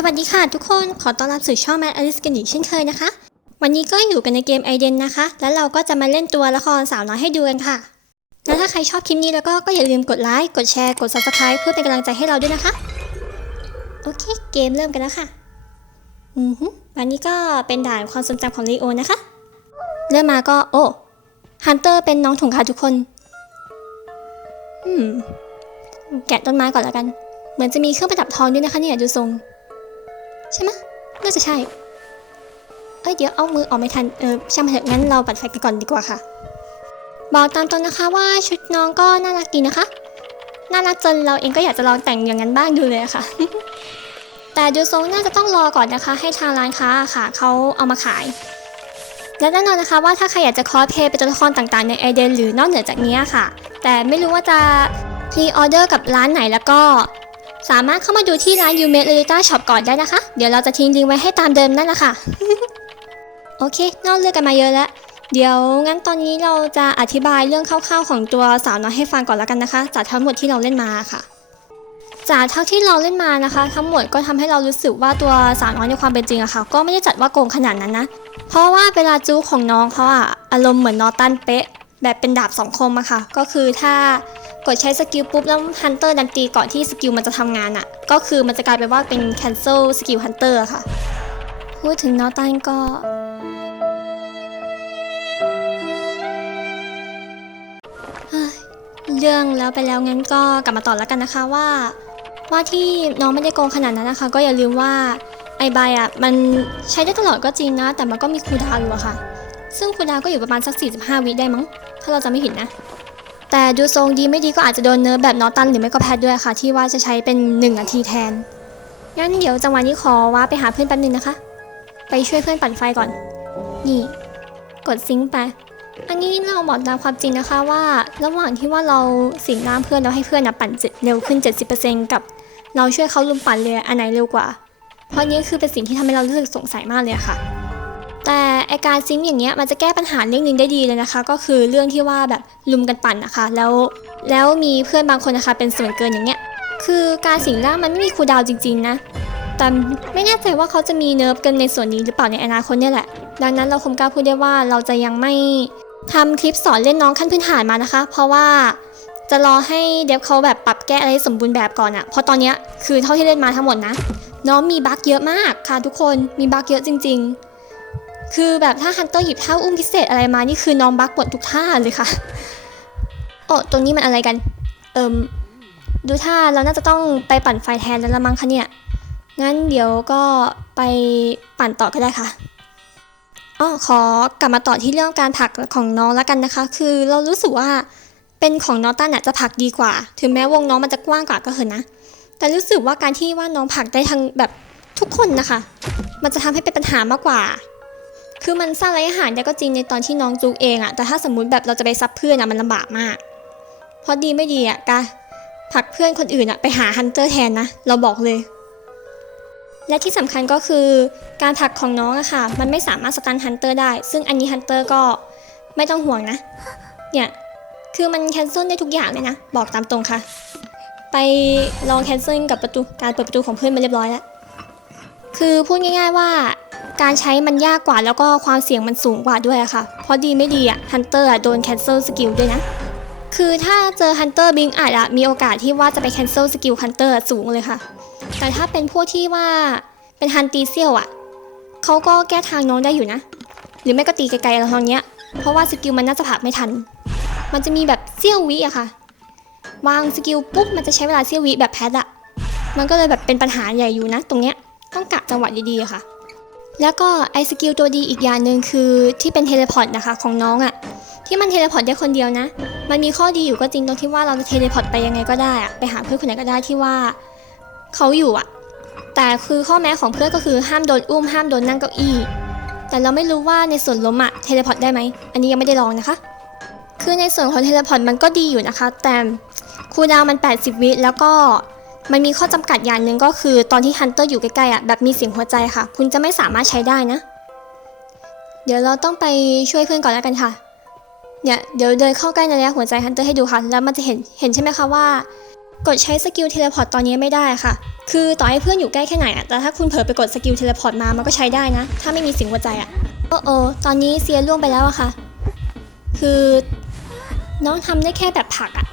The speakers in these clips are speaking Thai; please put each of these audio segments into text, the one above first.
สวัสดีค่ะทุกคน ขอต้อนรับสู่ช่องแมทอลิสกันอีกเช่นเคยนะคะ วันนี้ก็อยู่กันในเกมไอเดนนะคะ แล้วเราก็จะมาเล่นตัวละครสาวน้อยให้ดูกันค่ะ แล้วถ้าใครชอบคลิปนี้แล้วก็ก็อย่าลืมกดไลค์ กดแชร์ กด subscribe เพื่อเป็นกำลังใจให้เราด้วยนะคะ โอเค เกมเริ่มกันแล้วค่ะ อือฮึวันนี้ก็เป็นด่านความทรงจำของลีโอนะคะ เริ่มมาก็โอ้ฮันเตอร์เป็นน้องถุงค่ะทุกคน อืม แกะต้นไม้ก่อนแล้วกัน เหมือนจะมีเครื่องประดับทองด้วยนะคะเนี่ยดูทรง ใช่ไหมน่าจะใช่ เอ้ยเดี๋ยวเอามือออกไม่ทัน เออช่างมันเถอะงั้นเราปัดไฟกันก่อนดีกว่าค่ะ บอกตามตรงนะคะว่าชุดน้องก็น่ารักดีนะคะ น่ารักจนเราเองก็อยากจะลองแต่งอย่างนั้นบ้างดูเลยะค่ะ แต่ดูทรงน่าจะต้องรอก่อนนะคะ ให้ทางร้านค้าค่ะเขาเอามาขาย และแน่นอนนะคะว่าถ้าใครอยากจะคอสเพย์เป็นตัวละครต่างๆ ในไอเดนหรือนอกเหนือจากนี้ค่ะ แต่ไม่รู้ว่าจะพรีออเดอร์กับร้านไหนแล้วก็ สามารถเข้ามาดูที่ร้าน u m e l i t a Shop ก่อนได้นะคะ เดี๋ยวเราจะทิ้งลิงก์ไว้ให้ตามเดิมนั่นแหละค่ะ โอเคนอกเรื่องกันมาเยอะแล้ว เดี๋ยวงั้นตอนนี้เราจะอธิบายเรื่องคร่าวๆของตัวสาวน้อยให้ฟังก่อนแล้วกันนะคะ จากทั้งหมดที่เราเล่นมาค่ะ จากเท่าที่เราเล่นมานะคะ ทั้งหมดก็ทำให้เรารู้สึกว่าตัวสาวน้อยในความเป็นจริงอะค่ะ ก็ไม่ได้จัดว่าโกงขนาดนั้นนะ เพราะว่าเวลาจู้ของน้องเขาอะอารมณ์เหมือนนอตันเป๊ะ แบบเป็นดาบสองคมอะค่ะ ก็คือถ้า กดใช้สกิลปุ๊บแล้วฮันเตอร์ดันตีก่อนที่สกิลมันจะทำงานอะก็คือมันจะกลายเป็นว่าเป็น cancel สกิลฮันเตอร์ค่ะ พูดถึงนอตันก็เรื่องแล้วไปแล้วงั้นก็กลับมาต่อแล้วกันนะคะว่า ว่าที่น้องไม่ได้โกงขนาดนั้นนะคะ ก็อย่าลืมว่าไอใบอะมันใช้ได้ตลอดก็จริงนะ แต่มันก็มีคูดาวอยู่อะค่ะ ซึ่งคูดาวก็อยู่ประมาณสัก 45 วิได้มั้ง ถ้าเราจะไม่ผิดนะ แต่ดูทรงดีไม่ดีก็อาจจะโดนเนิร์ฟแบบนอตันหรือไม่ก็แพทด้วยค่ะ ที่ว่าจะใช้เป็น 1 นาทีแทน งั้นเดี๋ยวจังหวะนี้ขอว่าไปหาเพื่อนแป๊บนึงนะคะ ไปช่วยเพื่อนปั่นไฟก่อน นี่ กดซิงค์ไป อันนี้เราบอกตามความจริงนะคะว่า ระหว่างที่ว่าเราสิงน้ำเพื่อนแล้วให้เพื่อนนะปั่นเจ็ดเร็วขึ้น 70%กับ เราช่วยเขาลุมปั่นเลยอันไหนเร็วกว่า เพราะนี้คือเป็นสิ่งที่ทำให้เรารู้สึกสงสัยมากเลยค่ะ แต่ไอการซิงค์อย่างเงี้ยมันจะแก้ปัญหาเรื่องหนึงได้ดีเลยนะคะ ก็คือเรื่องที่ว่าแบบลุมกันปั่นนะคะ แล้วแล้วมีเพื่อนบางคนนะคะ เป็นส่วนเกินอย่างเงี้ยคือการสิงร่างมันไม่มีครูดาวจริง ๆ นะ แต่ไม่แน่ใจว่าเขาจะมีเนิร์ฟกันในส่วนนี้หรือเปล่าในอนาคตเนี่ยแหละ ดังนั้นเราคงกล้าพูดได้ว่าเราจะยังไม่ทำคลิปสอนเล่นน้องขั้นพื้นฐานมานะคะ เพราะว่าจะรอให้เดฟเขาแบบปรับแก้อะไรให้สมบูรณ์แบบก่อนอะเพราะตอนเนี้ยคือเท่าที่เล่นมาทั้งหมดนะ น้องมีบั๊กเยอะมากค่ะทุกคน มีบั๊กเยอะจริง ๆ คือแบบถ้าฮันเตอร์หยิบท่าอุ้มพิเศษอะไรมานี่คือน้องบักหมดทุกท่าเลยค่ะโอ้ตรงนี้มันอะไรกัน เอิมดูท่าเราน่าจะต้องไปปั่นไฟแทนแล้วละมั้งคะเนี่ย งั้นเดี๋ยวก็ไปปั่นต่อก็ได้ค่ะอ๋อขอกลับมาต่อที่เรื่องการผลักของน้องแล้วกันนะคะ คือเรารู้สึกว่าเป็นของน้องตันอะจะผลักดีกว่า ถึงแม้วงน้องมันจะกว้างกว่าก็เถอะนะ แต่รู้สึกว่าการที่ว่าน้องผลักได้ทั้งแบบทุกคนนะคะ มันจะทำให้เป็นปัญหามากกว่า คือมันสร้างระยะห่างได้ก็จริงในตอนที่น้องจูงเองอะแต่ถ้าสมมุติแบบเราจะไปซับเพื่อนอะมันลำบากมาก เพราะดีไม่ดีอะกะผักเพื่อนคนอื่นอะไปหาฮันเตอร์แทนนะ เราบอกเลย และที่สำคัญก็คือการผักของน้องอะค่ะ มันไม่สามารถสตันฮันเตอร์ได้ ซึ่งอันนี้ฮันเตอร์ก็ไม่ต้องห่วงนะ เนี่ย คือมันแคนเซิลได้ทุกอย่างเลยนะ บอกตามตรงค่ะ ไปลองแคนเซิลกับประตูการเปิดประตูของเพื่อนมาเรียบร้อยแล้ว คือพูดง่าย ๆว่า การใช้มันยากกว่าแล้วก็ความเสี่ยงมันสูงกว่าด้วยค่ะ เพราะดีไม่ดีอะฮันเตอร์อะโดนแคนเซิลสกิลด้วยนะ คือถ้าเจอฮันเตอร์บิงอาจอะมีโอกาสที่ว่าจะไปแคนเซิลสกิลฮันเตอร์สูงเลยค่ะ แต่ถ้าเป็นพวกที่ว่าเป็นฮันตีเซียวอะเขาก็แก้ทางน้องได้อยู่นะ หรือไม่ก็ตีไกลๆอะไรทางเนี้ย เพราะว่าสกิลมันน่าจะผักไม่ทัน มันจะมีแบบเซี่ยววิอะค่ะ วางสกิลปุ๊บมันจะใช้เวลาเซี่ยววิแบบแพทอะมันก็เลยแบบเป็นปัญหาใหญ่อยู่นะ ตรงเนี้ยต้องกะจังหวะดีๆค่ะ แล้วก็ไอสกิลตัวดีอีกอย่างหนึ่งคือที่เป็นเทเลพอร์ตนะคะของน้องอะที่มันเทเลพอร์ตได้คนเดียวนะ มันมีข้อดีอยู่ก็จริงตรงที่ว่าเราจะเทเลพอร์ตไปยังไงก็ได้อะไปหาเพื่อนคนไหนก็ได้ที่ว่าเขาอยู่อะแต่คือข้อแม้ของเพื่อนก็คือห้ามโดนอุ้มห้ามโดนนั่งเก้าอี้ แต่เราไม่รู้ว่าในส่วนล้มอะเทเลพอร์ตได้ไหมอันนี้ยังไม่ได้ลองนะคะ คือในส่วนของเทเลพอร์ตมันก็ดีอยู่นะคะ แต่คูดาวน์มัน 80 วิแล้วก็ มันมีข้อจำกัดอย่างหนึ่งก็คือ ตอนที่ฮันเตอร์อยู่ใกล้ๆอะแบบมีเสียงหัวใจค่ะ คุณจะไม่สามารถใช้ได้นะ เดี๋ยวเราต้องไปช่วยเพื่อนก่อนแล้วกันค่ะ เนี่ยเดี๋ยวเดินเข้าใกล้ในระยะหัวใจฮันเตอร์ให้ดูค่ะ แล้วมันจะเห็นเห็นใช่ไหมคะว่ากดใช้สกิลเทเลพอร์ตตอนนี้ไม่ได้ค่ะ คือต่อให้เพื่อนอยู่ใกล้แค่ไหนอะแต่ถ้าคุณเผลอไปกดสกิลเทเลพอร์ตมามันก็ใช้ได้นะ ถ้าไม่มีเสิ่งหัวใจอะโอ้โอตอนนี้เซียล่วงไปแล้วอะค่ะ คือน้องทำได้แค่แบบผักอะ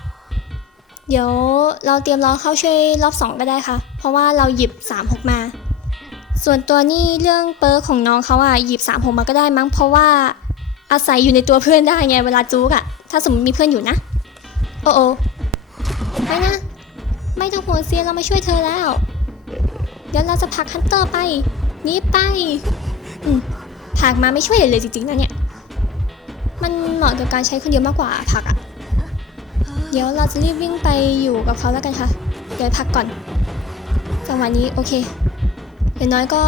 เดี๋ยวเราเตรียมรอเข้าช่วยรอบสองก็ได้ค่ะ เพราะว่าเราหยิบ3 6มา ส่วนตัวนี่เรื่องเปอร์ของน้องเขาอะหยิบ3 6มาก็ได้มั้ง เพราะว่าอาศัยอยู่ในตัวเพื่อนได้ไงเวลาจู๊กอะถ้าสมมติมีเพื่อนอยู่นะ โอ้โอไม่นะ ไม่ต้องห่วงเซียเรามาช่วยเธอแล้ว เดี๋ยวเราจะผลักฮันเตอร์ไปนี่ไปผักมาไม่ช่วยเลยจริงๆนะเนี่ย มันเหมาะกับการใช้คนเดียวมากกว่าผักอะ ดี๋ยวเราจะรีบวิ่งไปอยู่กับเขาแล้วกันค่ะ เดี๋ยวพักก่อนจังหวะนี้โอเคอย่างน้อยก็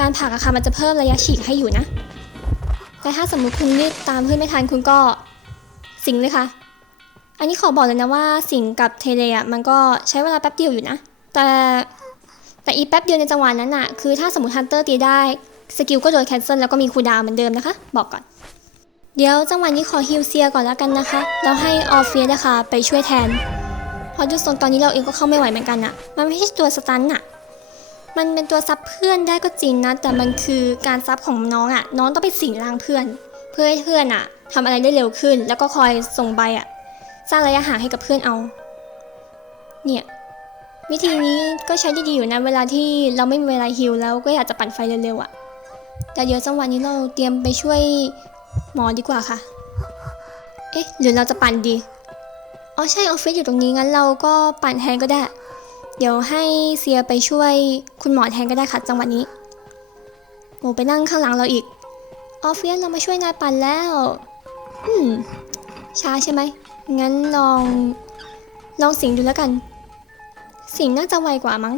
การผักอะค่ะมันจะเพิ่มระยะฉีกให้อยู่นะ แต่ถ้าสมมติคุณรีบตามเพื่อนไม่ทันคุณก็สิงเลยค่ะ อันนี้ขอบอกเลยนะว่าสิงกับเทเลอะมันก็ใช้เวลาแป๊บเดียวอยู่นะ แต่แต่อีแป๊บเดียวในจังหวะนั้นอะคือถ้าสมมติฮันเตอร์ตีได้สกิลก็โดนแคนเซิลแล้วก็มีคูดาวเหมือนเดิมนะคะ บอกก่อน เดี๋ยวจังหวะนี้ขอฮิลเซียก่อนแล้วกันนะคะ แล้วให้ออฟเฟียนะคะไปช่วยแทน เพราะดูทรงตอนนี้เราเองก็เข้าไม่ไหวเหมือนกันอะมันไม่ใช่ตัวสตันน่ะมันเป็นตัวซับเพื่อนได้ก็จริงนะ แต่มันคือการซับของน้องอะน้องต้องไปสิงร่างเพื่อน เพื่อให้เพื่อนอะทำอะไรได้เร็วขึ้น แล้วก็คอยส่งใบอะสร้างระยะห่างให้กับเพื่อนเอา เนี่ยวิธีนี้ก็ใช้ได้ดีอยู่นะเวลาที่เราไม่มีเวลาฮิลแล้วก็อยากจะปั่นไฟเร็วๆอะ่ะ แต่เดี๋ยวจังหวะนี้เราเตรียมไปช่วย หมอดีกว่าค่ะ เอ๊ะหรือเราจะปั่นดี อ๋อใช่ออฟฟิศอยู่ตรงนี้งั้นเราก็ปั่นแทนก็ได้ เดี๋ยวให้เซียไปช่วยคุณหมอแทนก็ได้ค่ะจังหวะนี้โอ้ไปนั่งข้างหลังเราอีก ออฟฟิศเรามาช่วยนายปั่นแล้ว อืมช้าใช่ไหม งั้นลอง ลองสิงดูแล้วกัน สิงน่าจะไวกว่ามั้ง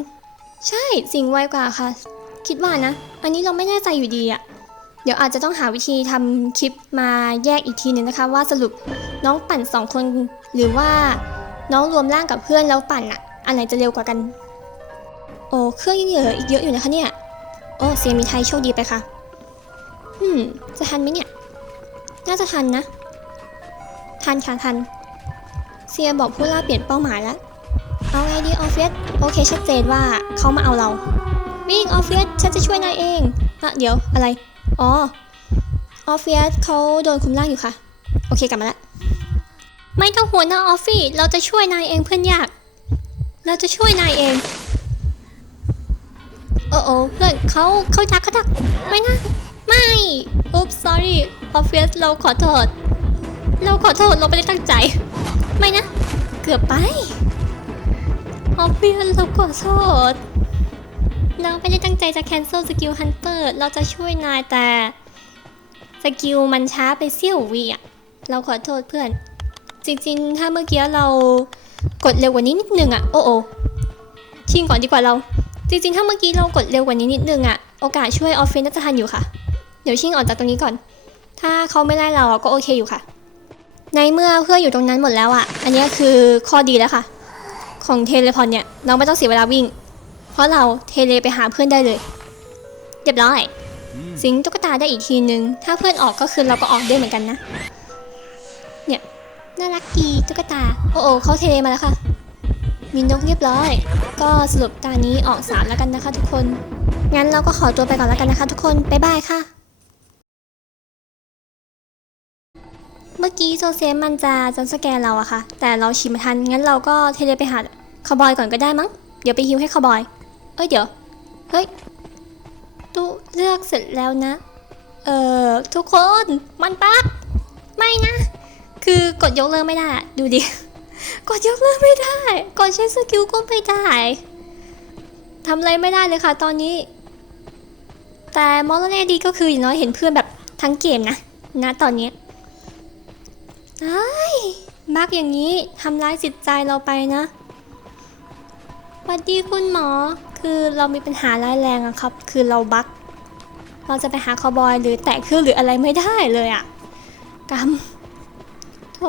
ใช่สิงไวกว่าค่ะ คิดว่านะ อันนี้เราไม่แน่ใจอยู่ดีอะ เดี๋ยวอาจจะต้องหาวิธีทำคลิปมาแยกอีกทีหนึ่งนะคะ ว่าสรุปน้องปั่นสองคน หรือว่าน้องรวมร่างกับเพื่อนแล้วปั่นอะอันไหนจะเร็วกว่ากัน โอ้เครื่องยังเหลืออีกเยอะอยู่นะคะเนี่ย โอ้เสียมีไทยโชคดีไปค่ะอืมจะทันไหมเนี่ย น่าจะทันนะ ทันค่ะทัน เซียบอกผู้ล่าเปลี่ยนเป้าหมายแล้ว เอาไงดีออฟฟิศโอเคชัดเจนว่าเขามาเอาเรา วิ่งออฟฟิศฉันจะช่วยนายเองอะเดี๋ยวอะไร อ๋อ ออฟฟิศเขาโดนคุมร่างอยู่ค่ะ โอเคกลับมาล้วไม่ต้องห่วงนะออฟฟิศเราจะช่วยนายเองเพื่อนยาก เราจะช่วยนายเอง โอ้โอเพื่อนเขาเขาดักเขาดัก ไม่นะ ไม่ อุ๊บ sorry ออฟฟิศเราขอโทษ เราขอโทษ เราไม่ได้ตั้งใจ ไม่นะ เกือบไป ออฟฟิศเราขอโทษ เราไม่ได้ตั้งใจจะ cancel สกิล hunter เราจะช่วยนายแต่สกิลมันช้าไปเสี้ยววิอะ เราขอโทษเพื่อน จริงๆ ถ้าเมื่อกี้เรากดเร็วกว่านี้นิดนึงอะ โอ้โอชิงก่อนดีกว่าเรา จริงๆ ถ้าเมื่อกี้เรากดเร็วกว่านี้นิดนึงอะ โอกาสช่วยออฟฟิศน่าจะทันอยู่ค่ะ เดี๋ยวชิงออกจากตรงนี้ก่อน ถ้าเขาไม่ไล่เราอะก็โอเคอยู่ค่ะ ในเมื่อเพื่อนอยู่ตรงนั้นหมดแล้วอะ อันนี้คือข้อดีแล้วค่ะ ของเทเลพอร์ตเนี่ย เราไม่ต้องเสียเวลาวิ่ง เพราะเราเทเลไปหาเพื่อนได้เลย เรียบร้อย สิงตุ๊กตาได้อีกทีนึง ถ้าเพื่อนออกก็คือเราก็ออกด้วยเหมือนกันนะ เนี่ยน่ารักดีตุ๊กตา โอ้โอเขาเทเลมาแล้วค่ะ มีนกเรียบร้อย ก็สรุปตานี้ออกสามแล้วกันนะคะ ทุกคน งั้นเราก็ขอตัวไปก่อนแล้วกันนะคะ ทุกคน บ๊ายบายค่ะเมื่อกี้โซเซมันจะจำสแกนเราอะค่ะ แต่เราชิมทัน งั้นเราก็เทเลไปหาคาวบอยก่อนก็ได้มั้ง เดี๋ยวไปฮิวให้คาวบอย เอ้ยเดี๋ยว เฮ้ยตู้เลือกเสร็จแล้วนะ เอ่อ ทุกคนมันปักไม่นะ คือกดยกเลิกไม่ได้ ดูดิ กดยกเลิกไม่ได้ กดใช้สกิลก็ไม่ได้ทำอะไรไม่ได้เลยค่ะตอนนี้ แต่มอลเน่ดีก็คืออย่างน้อยเห็นเพื่อนแบบทั้งเกมนะณตอนนี้ไอ้ายบักอย่างนี้ทำร้ายจิตใจเราไปนะสวัสดีคุณหมอ คือเรามีปัญหาร้ายแรงอะครับ คือเราบั๊กเราจะไปหาคาบอยหรือแตะเครื่องหรืออะไรไม่ได้เลยอะกำโถ